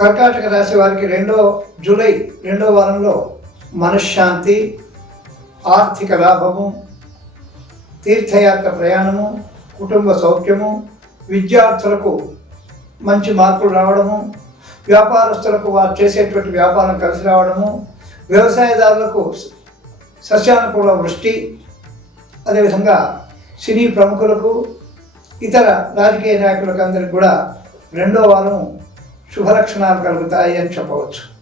వారికి రెండో జూలై రెండో వారంలో మనశ్శాంతి ఆర్థిక లాభము తీర్థయాత్ర ప్రయాణము కుటుంబ సౌఖ్యము విద్యార్థులకు మంచి మార్కులు రావడము వ్యాపారస్తులకు వారు చేసేటువంటి వ్యాపారం కలిసి రావడము వ్యవసాయదారులకు సస్యానుకూల వృష్టి అదేవిధంగా సినీ ప్రముఖులకు ఇతర రాజకీయ నాయకులకు అందరికి కూడా రెండో వారం శుభలక్షణాలు కలుగుతాయి అని చెప్పవచ్చు.